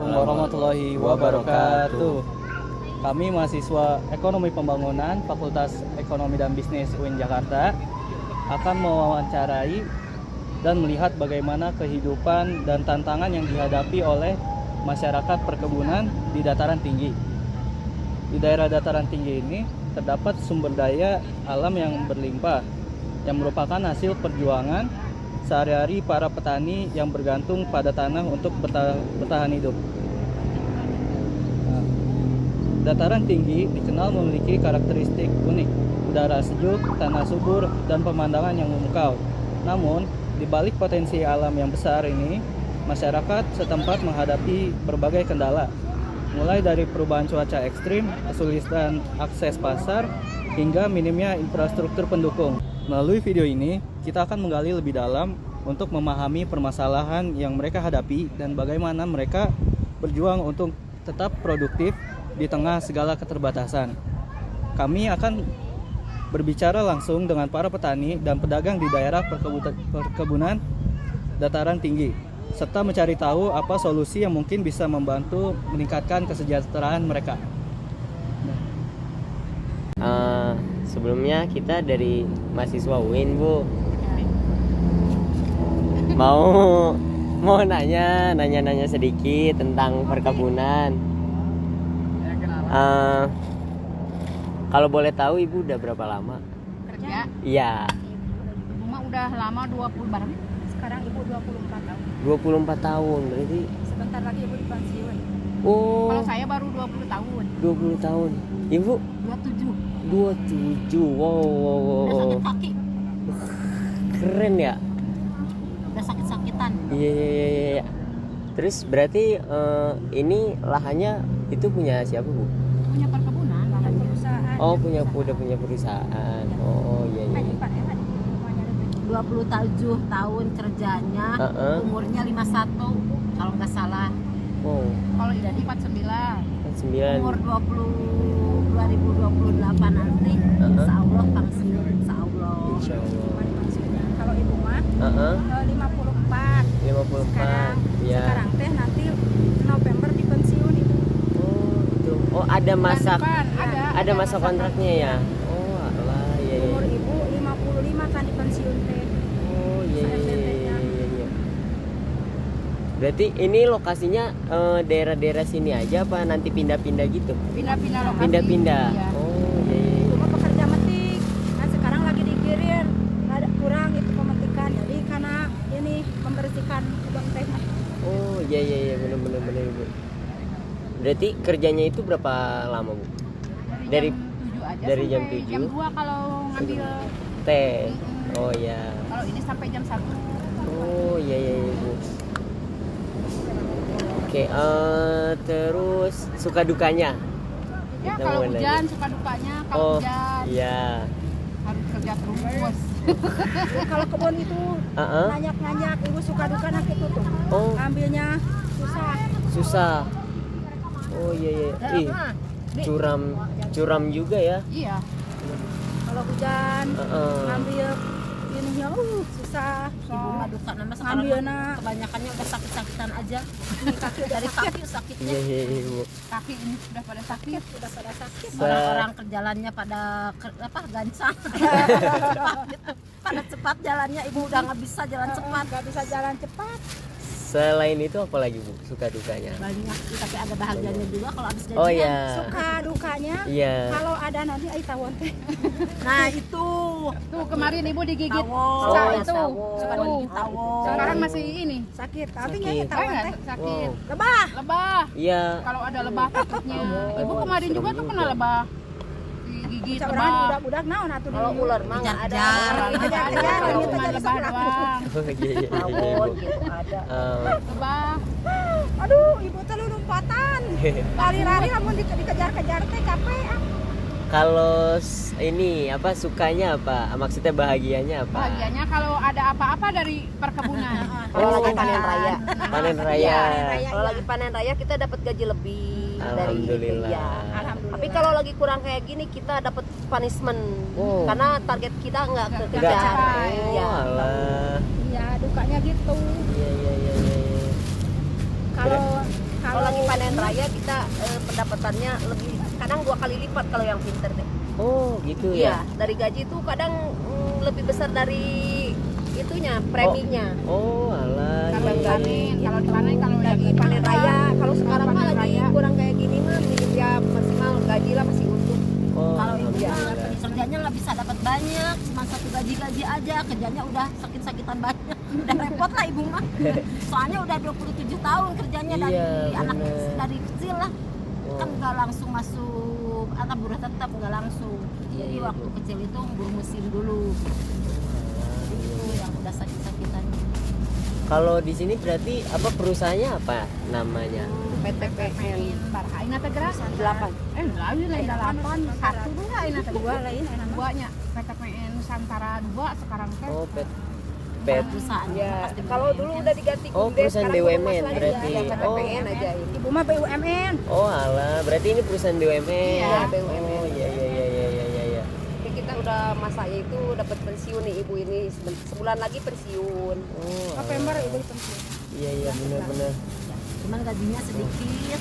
Warahmatullahi wabarakatuh. Kami mahasiswa Ekonomi Pembangunan Fakultas Ekonomi dan Bisnis UIN Jakarta akan mewawancarai dan melihat bagaimana kehidupan dan tantangan yang dihadapi oleh masyarakat perkebunan di dataran tinggi. Di daerah dataran tinggi ini terdapat sumber daya alam yang berlimpah yang merupakan hasil perjuangan sehari-hari para petani yang bergantung pada tanah untuk bertahan hidup. Dataran tinggi dikenal memiliki karakteristik unik, udara sejuk, tanah subur, dan pemandangan yang memukau. Namun, di balik potensi alam yang besar ini, masyarakat setempat menghadapi berbagai kendala, mulai dari perubahan cuaca ekstrim, kesulitan akses pasar, hingga minimnya infrastruktur pendukung. Melalui video ini, kita akan menggali lebih dalam untuk memahami permasalahan yang mereka hadapi dan bagaimana mereka berjuang untuk tetap produktif di tengah segala keterbatasan. Kami akan berbicara langsung dengan para petani dan pedagang di daerah perkebunan dataran tinggi, serta mencari tahu apa solusi yang mungkin bisa membantu meningkatkan kesejahteraan mereka. Sebelumnya kita dari mahasiswa UIN, Bu. Mau nanya sedikit tentang perkebunan. Kalau boleh tahu Ibu udah berapa lama kerja? Iya. Ibu mah udah lama 20 bareng. Sekarang Ibu 24 tahun. 24 tahun berarti. Sebentar lagi Ibu dipensiun. Oh. Kalau saya baru 20 tahun. 20 tahun. Ibu 27. Wow. Udah sakit kaki. Keren ya. Udah sakit-sakitan. Iya. Terus berarti ini lahannya itu punya siapa, Bu? Punya perkebunan, lahan perusahaan. Oh, udah punya perusahaan. Oh, iya. 27 tahun kerjanya, umurnya 51 kalau nggak salah. Wow. Kalau jadi 49. 9. Umur 2028 nanti, insya Allah pensiun, insya Allah. Kalau ibu mah 54. 54. Ya. Sekarang teh nanti November dipensiun ibu. Oh, gitu. Oh, ada masa Ada masa kontraknya ya. Oh, alah, iya. Umur ibu 55 kan dipensiun teh. Oh, iya. Berarti ini lokasinya daerah-daerah sini aja apa nanti pindah-pindah gitu? Pindah-pindah lokasi. Pindah-pindah. Iya. Oh, iya. Cuma pekerja metik. Kan sekarang lagi digirir. Ada kurang itu pemetikan. Jadi karena ini membersihkan kebun teh. Oh, iya, benar Ibu. Berarti kerjanya itu berapa lama, Bu? Dari jam 7 Jam 2 kalau ngambil teh. Oh, iya. Kalau ini sampai jam 1. Oh, iya, Bu. Oke, terus suka dukanya? Ya, Kita kalau mau hujan nanya. suka dukanya, kalau hujan Iya. harus kerja terus. Kalau kebun itu nanyak-nanyak, ibu suka duka nanti tutup. Oh, Ambilnya susah. Oh, iya. Ih, curam juga ya. Iya. Kalau hujan ngambil ininya susah. Ibu mah duka nama sekarang Ngambilnya kebanyakannya udah sakit-sakitan aja. Ini kaki dari kaki sakit. Iya, Bu. Kaki ini sudah pada sakit. udah pada sakit. Orang-orang jalannya pada gancang. Pada cepat jalannya, ibu udah nggak bisa jalan cepat. Nggak bisa jalan cepat. Selain itu apa lagi, Bu? Suka dukanya? Banyak, tapi ada bahagianya juga kalau habis gajian. Oh, iya. Suka dukanya. Iya. Kalau ada nanti tawon teh. Nah itu tuh kemarin ibu digigit Tawon. itu Suka digigit tawon. sekarang masih ini Sakit. Tapi Sakit. nyanyi tawon teh. sakit. Wow. Lebah. Iya. Kalau ada lebah takutnya. Ibu kemarin serem juga tuh juga. kena lebah, digigit Orang lebah. budak naon atuh Kalau dulu. ular mah nggak ada. Kejar-kejar, Kalau gitu cuma jadi lebah sebelah. doang. Oh, iya, Bu. Lebah. Aduh, ibu teh lompatan. Lari-lari lamun dikejar-kejar teh capek. Kalau ini apa sukanya apa? Maksudnya bahagianya apa? Bahagianya kalau ada apa-apa dari perkebunan. Kalau Oh, lagi panen raya. Panen raya. Raya, Kalau iya. lagi panen raya kita dapat gaji lebih dari Alhamdulillah. ya. Alhamdulillah. Tapi kalau lagi kurang kayak gini kita dapat punishment. Oh. Karena target kita nggak Enggak. kekejar. Oh, Iya. Iya, dukanya gitu. Iya. Kalau Kalau lagi panen raya kita pendapatannya lebih kadang 2 kali lipat kalau yang pinter deh. Oh gitu Iya, ya. dari gaji itu kadang lebih besar dari itunya, preminya. Oh alah. Kalau iya, iya. panen, kalau panen kalau Lagi yang panen raya, kalau sekarang mah panen lagi raya. kurang kayak gini mah minim ya maksimal gaji lah masih utuh. Oh, Kalau ibu Iya. mah kerjanya nggak bisa dapat banyak, cuma satu gaji aja, kerjanya udah sakit-sakitan banyak. Udah repot lah ibu mah. Soalnya udah 27 tahun kerjanya dari Iya, anak bener. dari kecil lah. Kan nggak langsung masuk atau buruh tetap nggak langsung. Iya, Jadi iya, waktu Bu. kecil itu buruh musim dulu. Itu yang udah sakit-sakitan. Kalau di sini berarti apa perusahaannya apa namanya? PTPN Barhain atau gerak 8. lain 8 satu dua ini teh Dua lain enak. duanya PTPN Nusantara 2 sekarang teh. Oh, Perusahaan. Ya, kalau dulu udah diganti Oh, Kundes, perusahaan sekarang baru BUMN masuk lagi berarti. ya, PTPN aja ini. Ibu mah BUMN. Oh alah, berarti ini perusahaan BUMN. Iya, BUMN. Oh iya iya iya iya iya iya. Iya. Jadi kita udah masanya itu dapat pensiun nih ibu ini sebulan lagi pensiun. Oh. November alah. ibu pensiun. Iya iya benar-benar. Cuman gajinya sedikit.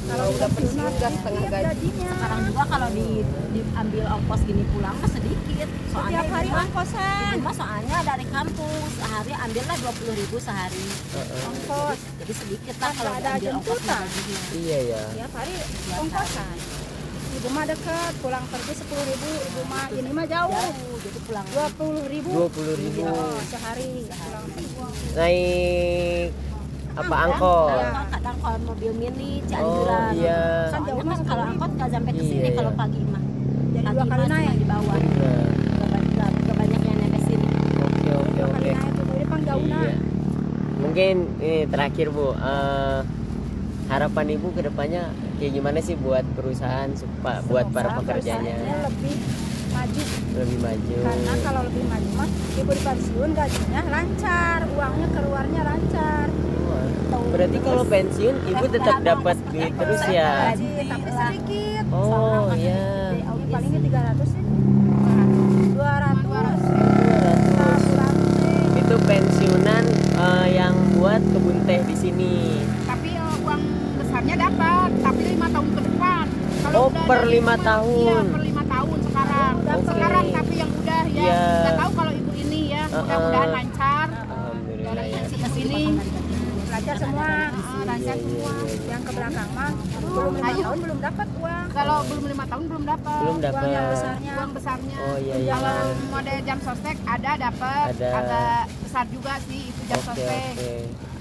Kalau udah pensiun udah setengah gaji. Gajinya. Sekarang juga kalau diambil ongkos gini pulang mah sedikit. Soalnya Setiap hari ibu mah- ongkosan. ibu mah soalnya dari kampus sehari ambillah 20.000 sehari. Ongkos. Jadi sedikit lah kalau Ada diambil ongkos jemputan. gajinya. Iya ya. Tiap hari ongkosan. Ibu mah dekat, pulang pergi 10.000. Ibu mah ini mah jauh. Jauh, jadi pulang 20.000. 20.000. Oh, sehari. Pulang pergi. Naik apa angkot? Kadang kalau mobil mini Oh Cianjuran. iya. Kan jauh kan kalau angkot nggak sampai ke sini Iya, kalau iya. pagi mah. Jadi Pagi 2 kali mah cuma naik. di bawah. Benar. Nggak banyak yang nyampe sini. Oke oke 2 kali oke. naik ibu ini pang jauh Iya. Mungkin ini terakhir Bu, harapan Ibu ke depannya kayak gimana sih buat perusahaan buat para pekerjanya lebih maju. lebih maju? Karena kalau lebih maju mah ibu di pensiun gajinya lancar, uangnya keluarnya lancar. Wah, berarti kalau pensiun Ibu tetap dapat duit terus ya? Gaji tapi sedikit. Oh iya. Ini palingnya 300 sih. 200. 200. Itu pensiunan yang buat kebun teh di sini. Tapi uang besarnya dapat, tapi 5 tahun ke depan. Oh, udah per ada 5 cuma- tahun. Iya, per 5 tahun sekarang. Oke. Sekarang tapi yang udah ya, Iya. nggak tahu kalau ibu ini ya, mudah-mudahan lancar. Alhamdulillah ya. Ibu ini lancar semua, lancar Iya, semua. iya, iya. Yang ke belakang mah belum 5 tahun belum dapat uang. Kalau belum 5 tahun belum dapat. Belum dapat. Uang yang besarnya. Uang besarnya. Oh iya iya. Kalau model jam sostek ada dapat, Ada. agak besar juga sih itu jam Oke sostek. oke.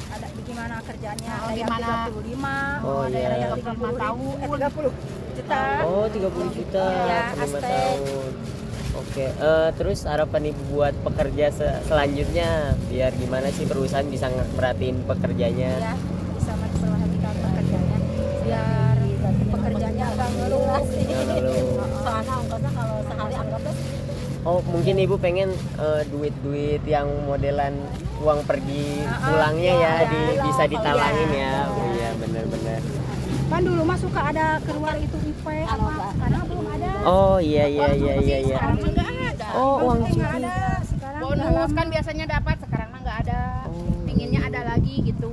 Ada gimana kerjanya, ada yang gimana? 35, Oh, ada iya. yang 30 tahun, 30 juta. Oh 30 juta Iya, per 5 Aztec. tahun. Oke, terus harapan Ibu buat pekerja selanjutnya biar gimana sih perusahaan bisa merhatiin pekerjanya? Ya, bisa memperhatikan pekerjanya biar pekerjanya nggak ngeluh. Lalu, Soalnya ongkosnya kalau sehari anggapnya oh mungkin Ibu pengen duit-duit yang modelan uang pergi pulangnya ya bisa ditalangin ya. Oh iya benar-benar. Kan dulu mah suka ada keluar itu IP apa, sekarang belum ada. Oh iya iya iya iya iya. Sekarang mah nggak ada. Oh uang Nggak cuti. ada. Sekarang Bonus kan biasanya dapat, sekarang mah nggak ada. Oh. Pinginnya ada lagi gitu.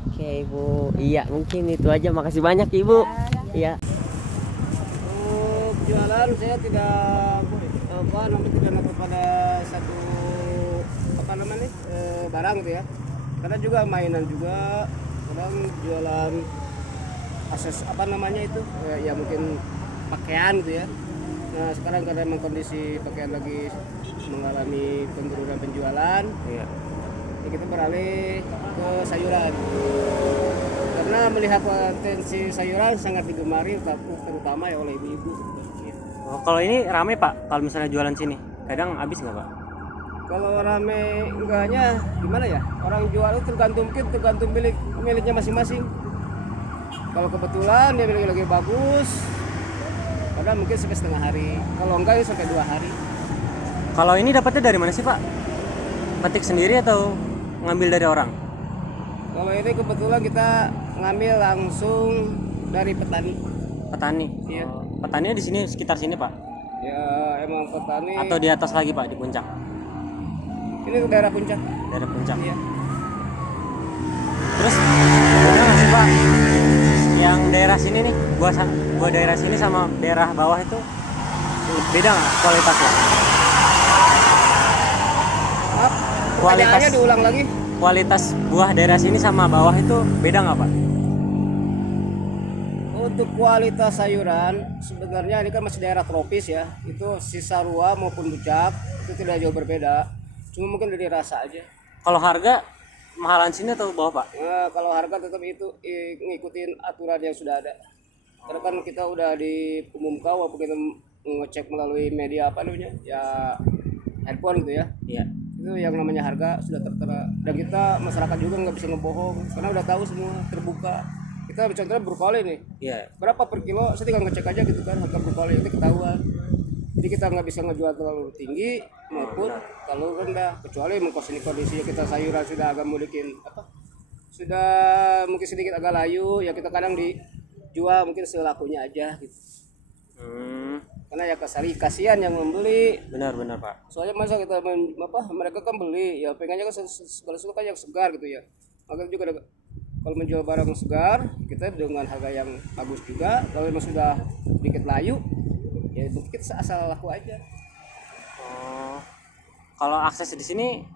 Oke Ibu, iya mungkin itu aja. Makasih banyak Ibu. Iya. Untuk jualan saya tidak tidak mampu pada satu apa namanya barang tuh ya. Karena juga mainan juga, kadang jualan akses apa namanya itu ya mungkin pakaian gitu ya. Nah sekarang karena memang kondisi pakaian lagi mengalami penurunan penjualan, Iya. ya kita beralih ke sayuran. Karena melihat potensi sayuran sangat digemari terutama ya oleh ibu-ibu. Gitu. Oh, kalau ini rame Pak, kalau misalnya jualan sini, kadang habis nggak Pak? Kalau rame enggaknya gimana ya? Orang jual itu tergantung miliknya masing-masing. Kalau kebetulan dia miliknya lagi bagus, kadang mungkin sampai setengah hari. Kalau enggak ya sampai 2 hari. Kalau ini dapatnya dari mana sih Pak? Petik sendiri atau ngambil dari orang? Kalau ini kebetulan kita ngambil langsung dari petani. Petani? Iya. Oh, petaninya di sini, sekitar sini Pak? Ya emang petani. Atau di atas lagi Pak, di puncak? Ini ke daerah puncak. Dari puncak? Iya. Terus, gimana sih Pak? daerah sini nih, buah daerah sini sama daerah bawah itu beda nggak kualitasnya? Maaf, Kualitas pertanyaannya diulang lagi. kualitas buah daerah sini sama bawah itu beda nggak Pak? Untuk kualitas sayuran, sebenarnya ini kan masih daerah tropis ya. Itu Cisarua maupun Bucak itu tidak jauh berbeda. Cuma mungkin dari rasa aja. Kalau harga mahalan sini atau bawah Pak? Nah, kalau harga tetap itu ngikutin aturan yang sudah ada. Karena kan kita udah diumumkan walaupun kita ngecek melalui media apa namanya ya handphone gitu ya. Iya. Itu yang namanya harga sudah tertera. Dan kita masyarakat juga nggak bisa ngebohong karena udah tahu semua terbuka. Kita contohnya brokoli nih. Iya. Berapa per kilo? Saya tinggal ngecek aja gitu kan harga brokoli itu ketahuan. Jadi kita nggak bisa ngejual terlalu tinggi maupun terlalu rendah kecuali kondisinya kita sayuran sudah agak mungkin apa sudah mungkin sedikit agak layu ya kita kadang dijual mungkin selakunya aja gitu karena ya kasihan yang membeli Benar Pak. soalnya masa kita mereka kan beli ya pengennya kan segala sesuatu kan yang segar gitu ya makanya juga kalau menjual barang segar kita dengan harga yang bagus juga kalau memang sudah sedikit layu ya mungkin kita asal laku aja. Oh, kalau akses di sini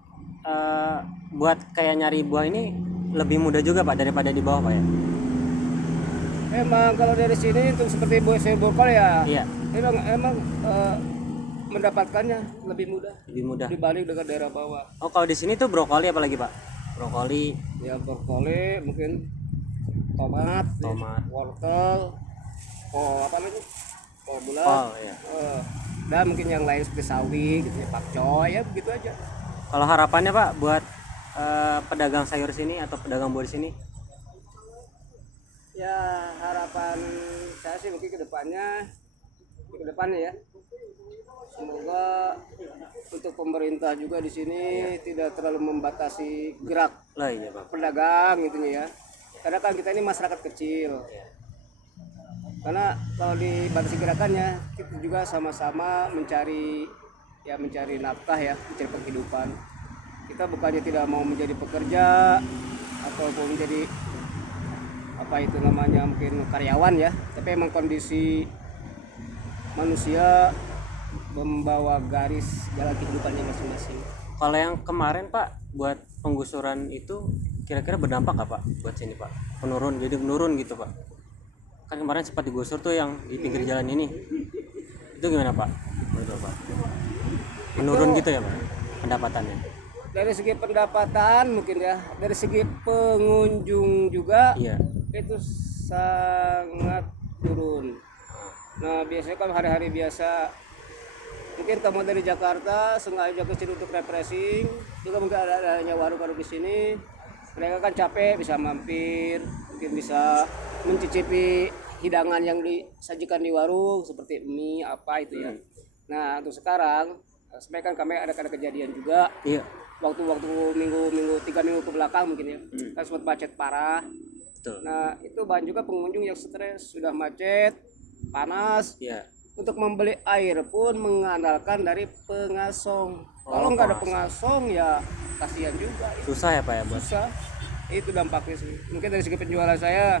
buat kayak nyari buah ini lebih mudah juga Pak daripada di bawah Pak ya? Emang kalau dari sini untuk seperti buah sayur brokoli ya, Iya. emang mendapatkannya lebih mudah Lebih mudah. dibanding dengan daerah bawah. Oh, kalau di sini tuh brokoli apa lagi Pak? Brokoli, Ya brokoli, mungkin tomat, wortel, apa namanya, bulat, kol ya. dan mungkin yang lain seperti sawi, gitu ya, pakcoy ya begitu aja. Kalau harapannya Pak buat pedagang sayur sini atau pedagang buah di sini? Ya harapan saya sih mungkin kedepannya ya. Semoga untuk pemerintah juga di sini tidak terlalu membatasi gerak Lah iya Pak. pedagang gitu ya. Karena kan kita ini masyarakat kecil. Karena kalau dibatasi gerakannya kita juga sama-sama mencari nafkah ya, mencari penghidupan. Kita bukannya tidak mau menjadi pekerja ataupun menjadi apa itu namanya mungkin karyawan ya, tapi emang kondisi manusia membawa garis jalan kehidupannya masing-masing. Kalau yang kemarin Pak buat penggusuran itu kira-kira berdampak nggak Pak buat sini Pak? Jadi menurun gitu Pak? Kan kemarin sempat digusur tuh yang di pinggir jalan ini. Itu gimana Pak? Menurut Pak? Menurun gitu ya Pak pendapatannya? Dari segi pendapatan mungkin ya, dari segi pengunjung juga Iya. itu sangat turun. Nah biasanya kan hari-hari biasa mungkin kamu dari Jakarta sengaja ke sini untuk refreshing juga mungkin adanya warung-warung di sini mereka kan capek bisa mampir mungkin bisa mencicipi hidangan yang disajikan di warung seperti mie apa itu ya. Nah untuk sekarang sebenarnya kan kami ada kejadian juga Iya. waktu-waktu minggu 3 minggu ke belakang mungkin ya kan sempat macet parah. Betul. Nah itu banyak juga pengunjung yang stres sudah macet panas. Iya. Untuk membeli air pun mengandalkan dari pengasong. Kalau nggak ada pengasong ya kasihan juga. Susah ya Pak ya buat? Susah. Itu dampaknya sih. Mungkin dari segi penjualan saya,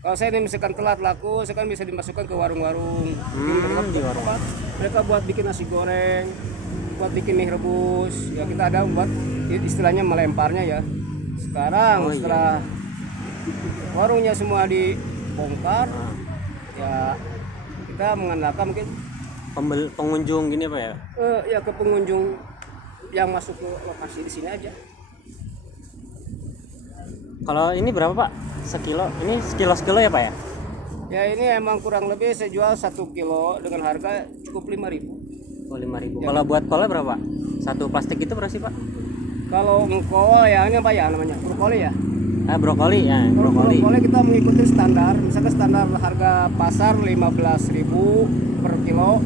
kalau saya ini misalkan telat laku, saya kan bisa dimasukkan ke warung-warung. Di warung. Mereka buat bikin nasi goreng, buat bikin mie rebus. Ya kita ada buat istilahnya melemparnya ya. Sekarang setelah warungnya semua dibongkar, ya kita mengandalkan mungkin Pengunjung gini Pak ya? ya ke pengunjung yang masuk ke lokasi di sini aja. Kalau ini berapa Pak? Sekilo? Ini sekilo ya Pak ya? Ya ini emang kurang lebih saya jual 1 kilo dengan harga cukup 5.000. Oh 5.000. Ya. Kalau buat kolnya berapa Pak? Satu plastik itu berapa sih Pak? Kalau engkol ya ini apa ya namanya? Brokoli ya? Brokoli ya, Kalau brokoli. brokoli kita mengikuti standar, misalkan standar harga pasar 15.000 per kilo.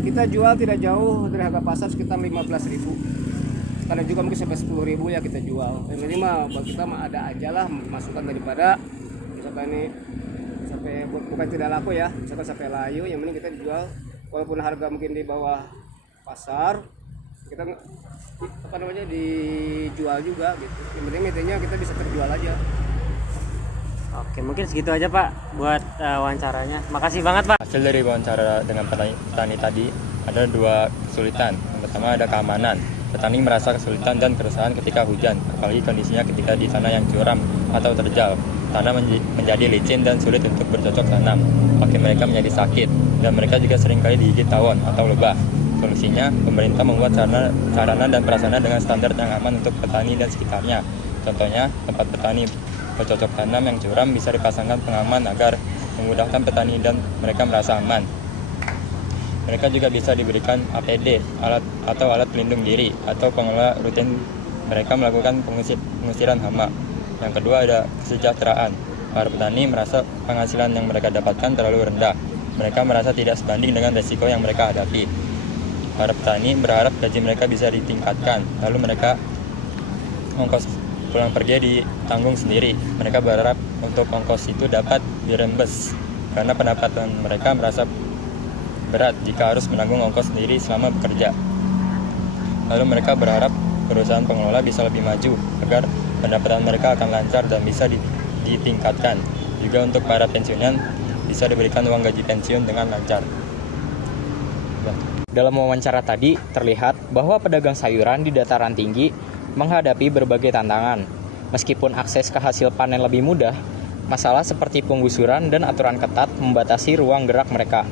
Kita jual tidak jauh dari harga pasar sekitar 15.000. Karena juga mungkin sampai 10.000 ya kita jual. Yang ini mah buat kita mah ada aja lah masukan daripada misalkan ini sampai bukan tidak laku ya, misalkan sampai layu, yang penting kita dijual walaupun harga mungkin di bawah pasar, kita apa namanya dijual juga gitu. Yang penting intinya kita bisa terjual aja. Oke, mungkin segitu aja Pak buat wawancaranya. Makasih banget Pak. Hasil dari wawancara dengan petani tadi ada 2 kesulitan. Yang pertama ada keamanan. Petani merasa kesulitan dan keresahan ketika hujan, apalagi kondisinya ketika di tanah yang curam atau terjal. Tanah menjadi licin dan sulit untuk bercocok tanam. Kaki mereka menjadi sakit dan mereka juga seringkali digigit tawon atau lebah. Solusinya, pemerintah membuat sarana dan prasarana dengan standar yang aman untuk petani dan sekitarnya. Contohnya, tempat petani bercocok tanam yang curam bisa dipasangkan pengaman agar memudahkan petani dan mereka merasa aman. Mereka juga bisa diberikan APD, alat pelindung diri, atau pengelola rutin mereka melakukan pengusiran hama. Yang kedua ada kesejahteraan. Para petani merasa penghasilan yang mereka dapatkan terlalu rendah. Mereka merasa tidak sebanding dengan risiko yang mereka hadapi. Para petani berharap gaji mereka bisa ditingkatkan, lalu mereka ongkos pulang pergi ditanggung sendiri. Mereka berharap untuk ongkos itu dapat dirembes, karena pendapatan mereka merasa berat jika harus menanggung ongkos sendiri selama bekerja. Lalu mereka berharap perusahaan pengelola bisa lebih maju agar pendapatan mereka akan lancar dan bisa ditingkatkan. Juga untuk para pensiunan bisa diberikan uang gaji pensiun dengan lancar. Dalam wawancara tadi terlihat bahwa pedagang sayuran di dataran tinggi menghadapi berbagai tantangan. Meskipun akses ke hasil panen lebih mudah, masalah seperti penggusuran dan aturan ketat membatasi ruang gerak mereka.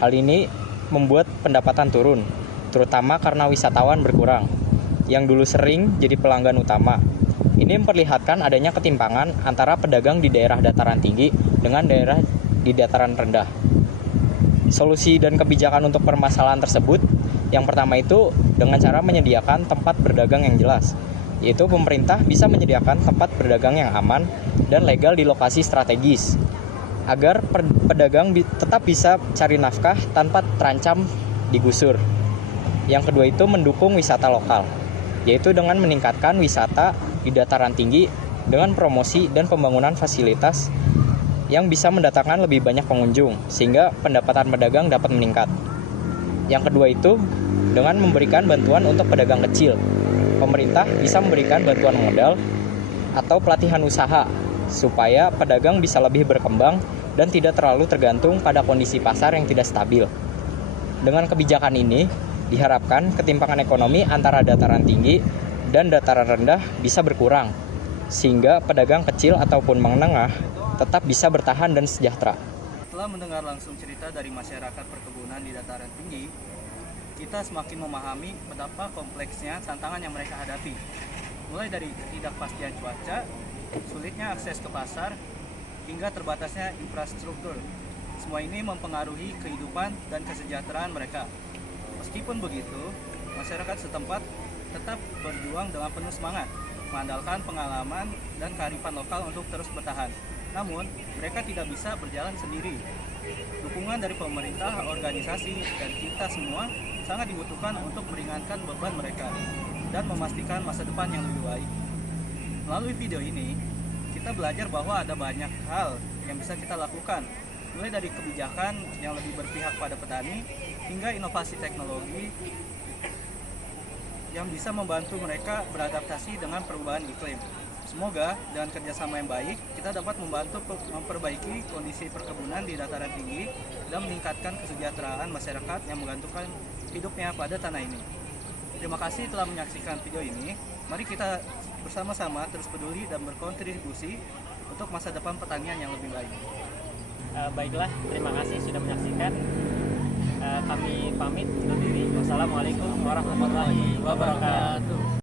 Hal ini membuat pendapatan turun, terutama karena wisatawan berkurang, yang dulu sering jadi pelanggan utama. Ini memperlihatkan adanya ketimpangan antara pedagang di daerah dataran tinggi dengan daerah di dataran rendah. Solusi dan kebijakan untuk permasalahan tersebut, yang pertama itu dengan cara menyediakan tempat berdagang yang jelas, yaitu pemerintah bisa menyediakan tempat berdagang yang aman dan legal di lokasi strategis, agar pedagang tetap bisa cari nafkah tanpa terancam digusur. Yang kedua itu mendukung wisata lokal, yaitu dengan meningkatkan wisata di dataran tinggi dengan promosi dan pembangunan fasilitas yang bisa mendatangkan lebih banyak pengunjung, sehingga pendapatan pedagang dapat meningkat. Yang kedua itu dengan memberikan bantuan untuk pedagang kecil. Pemerintah bisa memberikan bantuan modal atau pelatihan usaha supaya pedagang bisa lebih berkembang dan tidak terlalu tergantung pada kondisi pasar yang tidak stabil. Dengan kebijakan ini, diharapkan ketimpangan ekonomi antara dataran tinggi dan dataran rendah bisa berkurang, sehingga pedagang kecil ataupun menengah tetap bisa bertahan dan sejahtera. Setelah mendengar langsung cerita dari masyarakat perkebunan di dataran tinggi, kita semakin memahami betapa kompleksnya tantangan yang mereka hadapi. Mulai dari ketidakpastian cuaca, sulitnya akses ke pasar, hingga terbatasnya infrastruktur. Semua ini mempengaruhi kehidupan dan kesejahteraan mereka. Meskipun begitu, masyarakat setempat tetap berjuang dengan penuh semangat, mengandalkan pengalaman dan kearifan lokal untuk terus bertahan. Namun, mereka tidak bisa berjalan sendiri. Dukungan dari pemerintah, organisasi, dan kita semua sangat dibutuhkan untuk meringankan beban mereka dan memastikan masa depan yang lebih baik. Melalui video ini, kita belajar bahwa ada banyak hal yang bisa kita lakukan, mulai dari kebijakan yang lebih berpihak pada petani, hingga inovasi teknologi yang bisa membantu mereka beradaptasi dengan perubahan iklim. Semoga dengan kerjasama yang baik, kita dapat membantu memperbaiki kondisi perkebunan di dataran tinggi dan meningkatkan kesejahteraan masyarakat yang menggantungkan hidupnya pada tanah ini. Terima kasih telah menyaksikan video ini. Mari kita bersama-sama terus peduli dan berkontribusi untuk masa depan pertanian yang lebih baik. Baiklah, terima kasih sudah menyaksikan. Kami pamit undur diri. Wassalamualaikum warahmatullahi wabarakatuh.